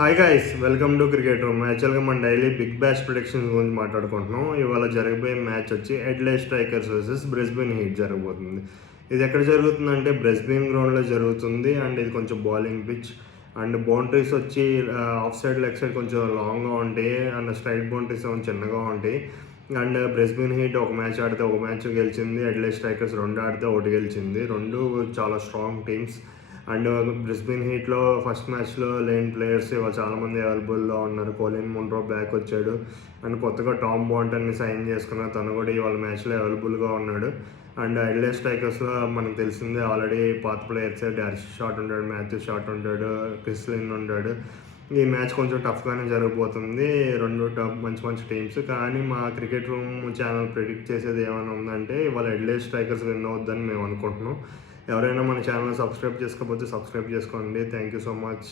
Hi guys, welcome to cricket room. యాక్చువల్గా మన daily big bash predictions గురించి మాట్లాడుకుంటున్నాం. ఇవాళ జరగబోయే మ్యాచ్ వచ్చి Adelaide strikers versus Brisbane heat జరగబోతుంది. ఇది ఎక్కడ జరుగుతుందంటే బ్రిస్బేన్ గ్రౌండ్లో జరుగుతుంది. అండ్ ఇది కొంచెం బౌలింగ్ పిచ్ అండ్ బౌండరీస్ వచ్చి ఆఫ్ సైడ్ లెగ్ సైడ్ కొంచెం లాంగ్గా ఉంటాయి అండ్ స్ట్రైట్ బౌండరీస్ ఏమో చిన్నగా ఉంటాయి. అండ్ బ్రిస్బేన్ హీట్ ఒక మ్యాచ్ ఆడితే ఒక మ్యాచ్ గెలిచింది. అడిలైడ్ స్ట్రైకర్స్ రెండు ఆడితే ఒకటి గెలిచింది. రెండు చాలా స్ట్రాంగ్ టీమ్స్. అండ్ బ్రిస్బేన్ హీట్లో ఫస్ట్ మ్యాచ్లో లేని ప్లేయర్స్ ఇవాళ చాలామంది అవైలబుల్లో ఉన్నారు. కోలిన్ మున్రో బ్యాక్ వచ్చాడు అండ్ కొత్తగా టామ్ బాంటన్ని సైన్ చేసుకున్నారు. తను కూడా ఇవాళ మ్యాచ్లో అవైలబుల్గా ఉన్నాడు. అండ్ అడిలైడ్ స్ట్రైకర్స్లో మనకు తెలిసిందే ఆల్రెడీ పాత ప్లేయర్స్ డారిస్ షాట్ ఉంటాడు, మాథ్యూ షాట్ ఉంటాడు, క్రిస్ లిన్ ఉంటాడు. ఈ మ్యాచ్ కొంచెం టఫ్గానే జరగబోతుంది. రెండు మంచి మంచి టీమ్స్. కానీ మా క్రికెట్ రూమ్ ఛానల్ ప్రిడిక్ట్ చేసేది ఏమైనా ఉందంటే ఇవాళ అడిలైడ్ స్ట్రైకర్స్ విన్ అవుద్దని మేము అనుకుంటున్నాం. ఎవరైనా మన ఛానల్ సబ్స్క్రైబ్ చేసుకోకపోతే సబ్స్క్రైబ్ చేసుకోండి. Thank you so much.